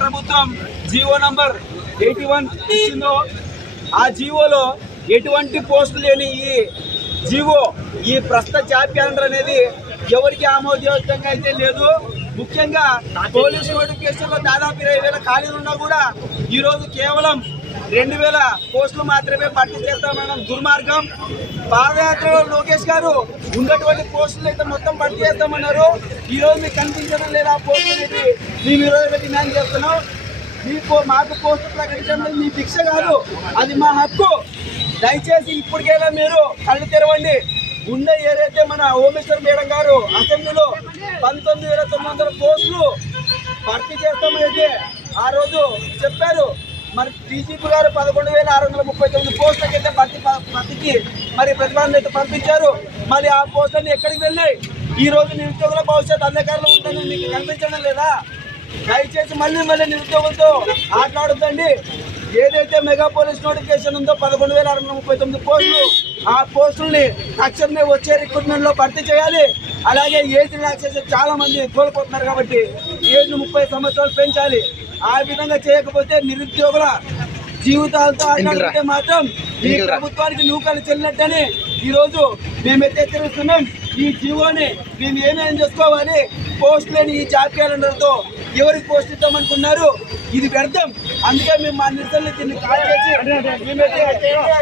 ప్రభుత్వం GO number 81 ఇచ్చిందో ఆ జీవోలో ఎటువంటి పోస్టులు లేని ఈ జీవో ఈ ప్రస్తుత జాబ్ క్యాలెండర్ అనేది ఎవరికి ఆమోదయోగ్యంగా అయితే లేదు. ముఖ్యంగా పోలీసు నోటిఫికేషన్ లో దాదాపు 20,000 ఖాళీలు ఉన్నా కూడా ఈ రోజు కేవలం 2,000 పోస్టులు మాత్రమే భర్తీ చేస్తామన్న దుర్మార్గం. పాదయాత్రలో లోకేష్ గారు ఉన్నటువంటి పోస్టులు అయితే మొత్తం భర్తీ చేస్తామన్నారు. ఈ రోజు మీకు కనిపించడం లేదా ఆ పోస్టులు అనేది మేము ఈ రోజు డిమాండ్ చేస్తున్నాం. మాకు పోస్టులు ప్రకటించడం మీ భిక్ష కాదు, అది మా హక్కు. దయచేసి ఇప్పటికైనా మీరు కళ్ళు తెరవండి. ఉన్న ఏదైతే మన హోమ్ మినిస్టర్ మేడం గారు అసెంబ్లీలో 19,900 పోస్టులు భర్తీ చేస్తామైతే ఆ రోజు చెప్పారు. మరి డీజీపీ గారు 11,639 పోస్టులకైతే భర్తీకి మరి ప్రతిపాదన అయితే పంపించారు. మరి ఆ పోస్టులన్నీ ఎక్కడికి వెళ్ళాయి? ఈ రోజు నిరుద్యోగుల భవిష్యత్తు అంధకారంలో ఉందని మీకు కనిపించడం లేదా? దయచేసి మళ్ళీ నిరుద్యోగులతో ఆటలాడుతండి. ఏదైతే మెగా పోలీస్ నోటిఫికేషన్ ఉందో 11,639 పోస్టులు, ఆ పోస్టుల్ని తక్షణమే వచ్చే రిక్రూట్మెంట్ లో భర్తీ చేయాలి. అలాగే ఏజ్ రిలాక్సేషన్ చాలా మంది కోల్పోతున్నారు కాబట్టి ఏజ్ 30 సంవత్సరాలు పెంచాలి. ఆ విధంగా చేయకపోతే నిరుద్యోగుల జీవితాలతో ఆటలాడితే మాత్రం ఈ ప్రభుత్వానికి నూకలు చెల్లినట్టని ఈ రోజు మేమైతే హెచ్చరిస్తున్నాం. ఈ జీవోని మేము ఏమేం చేసుకోవాలి? పోస్ట్ లేని ఈ జాబ్ క్యాలెండర్ తో ఎవరికి పోస్ట్ ఇద్దామనుకున్నారు? ఇది వ్యర్థం. అందుకే మేము మా నిరసనలు దీన్ని కాల్ చేసి మేమైతే కావాలి